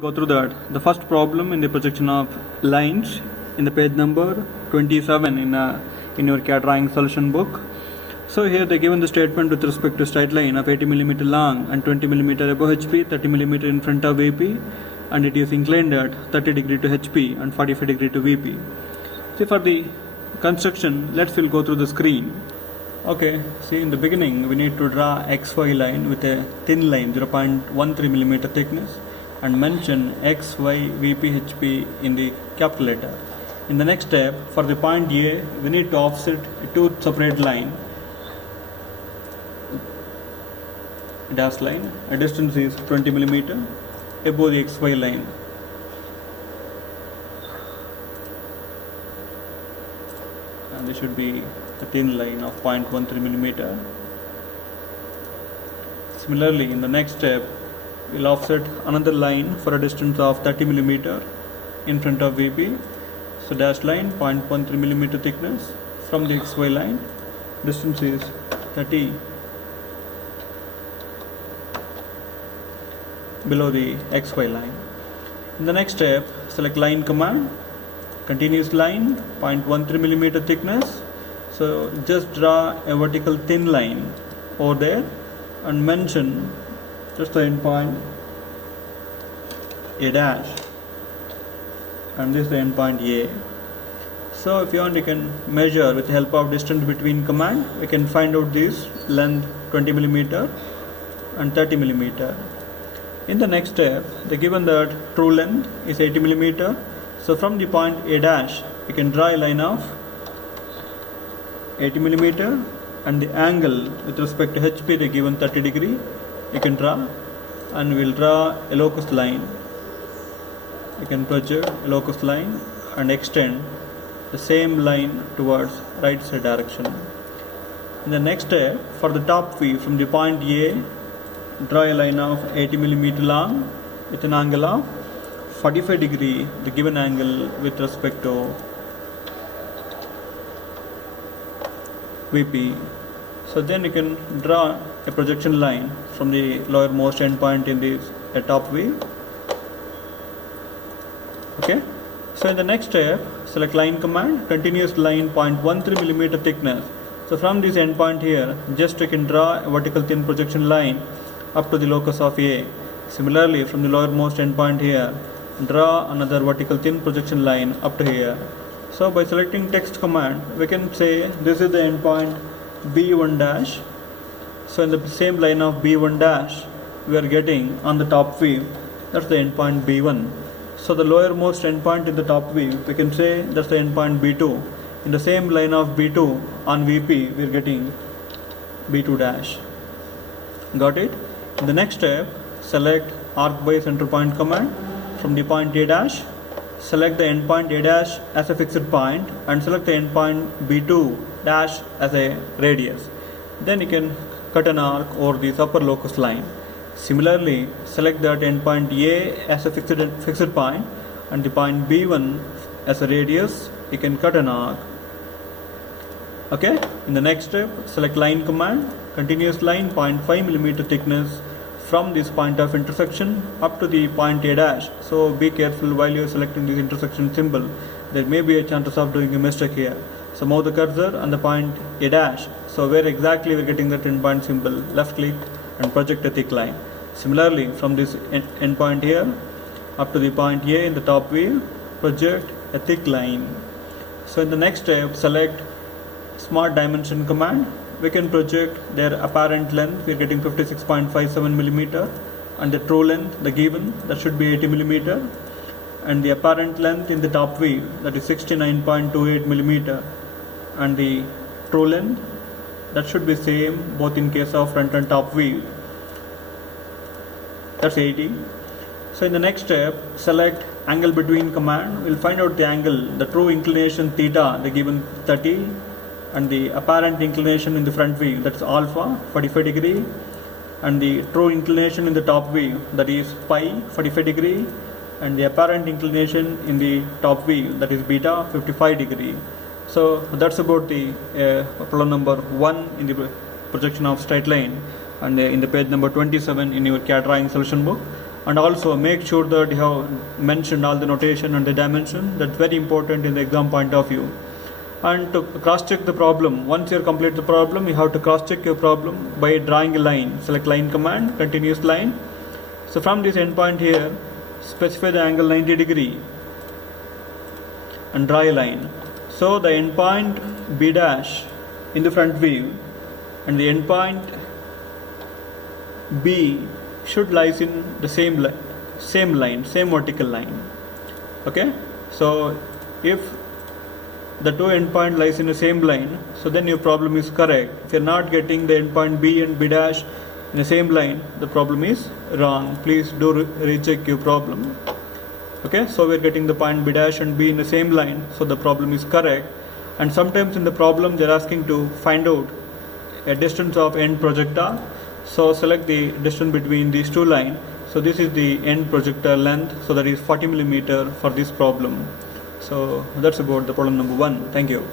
Go through that. The first problem in the projection of lines in the page number 27 in your CAD drawing solution book. So here they given the statement with respect to straight line of 80 mm long and 20 mm above HP, 30 mm in front of VP, and it is inclined at 30 degree to HP and 45 degree to VP. See, for the construction, we'll go through the screen. Okay, see, in the beginning we need to draw XY line with a thin line 0.13 mm thickness and mention X, Y, VP, HP in the capital letter. In the next step, for the point A, we need to offset two separate line, dash line. A distance is 20 mm above the XY line. And this should be a thin line of 0.13 mm. Similarly, in the next step, we'll offset another line for a distance of 30 mm in front of VP. So dash line 0.13 mm thickness from the XY line. Distance is 30 below the XY line. In the next step, select line command, continuous line 0.13 mm thickness. So just draw a vertical thin line over there and mention just the endpoint A dash, and this is the endpoint A. So if you want, you can measure with the help of distance between command. We can find out this length 20 mm and 30 mm. In the next step, they given that true length is 80 mm. So from the point A dash, we can draw a line of 80 mm, and the angle with respect to HP they given 30 degree. You can draw, and we'll draw a locus line. You can project a locus line and extend the same line towards right side direction. In the next step, for the top view from the point A, draw a line of 80 mm long with an angle of 45 degree, the given angle with respect to VP. So then you can draw a projection line from the lowermost endpoint in this top view. Okay. So in the next step, select line command, continuous line 0.13 mm thickness. So from this endpoint here, just you can draw a vertical thin projection line up to the locus of A. Similarly, from the lowermost endpoint here, draw another vertical thin projection line up to here. So by selecting text command, we can say this is the endpoint B1 dash. So in the same line of B1 dash, we are getting on the top view, that's the endpoint B1. So the lowermost endpoint in the top view, we can say that's the endpoint B2. In the same line of B2 on VP, we are getting B2 dash. Got it? In the next step, select arc by center point command from the point A dash. Select the endpoint A dash as a fixed point and select the endpoint B2 dash as a radius. Then you can cut an arc over this upper locus line. Similarly, select that endpoint A as a fixed point and the point B1 as a radius. You can cut an arc. Okay. In the next step, select line command, continuous line 0.5 mm thickness from this point of intersection up to the point A dash. So be careful while you are selecting this intersection symbol. There may be a chance of doing a mistake here. So move the cursor on the point A dash. So where exactly we are getting that endpoint symbol, left click and project a thick line. Similarly, from this endpoint here up to the point A in the top view, project a thick line. So in the next step, select smart dimension command. We can project their apparent length. We are getting 56.57 mm, and the true length, the given, that should be 80 mm, and the apparent length in the top view, that is 69.28 mm, and the true length, that should be same both in case of front and top view, that's 80. So in the next step, select angle between command. We'll find out the angle, the true inclination theta, the given 30, and the apparent inclination in the front view, that's alpha 45 degree, and the true inclination in the top view, that is pi 45 degree, and the apparent inclination in the top view, that is beta 55 degree. So that's about the problem number 1 in the projection of straight line, and in the page number 27 in your CAD drawing solution book. and also make sure that you have mentioned all the notation and the dimension. That's very important in the exam point of view. And to cross check the problem, once you complete the problem, you have to cross check your problem by drawing a line. Select line command, continuous line. So from this endpoint here, specify the angle 90 degree and draw a line. So the endpoint B dash in the front view and the endpoint B should lies in the same vertical line. Okay, so if the two endpoint lies in the same line, so then your problem is correct. If you're not getting the endpoint B and B dash in the same line, the problem is wrong. Please do recheck your problem. Okay, so we're getting the point B dash and B in the same line, so the problem is correct. And sometimes in the problem they're asking to find out a distance of end projector. So select the distance between these two lines. So this is the end projector length, so that is 40 millimeter for this problem. So that's about the problem number 1. Thank you.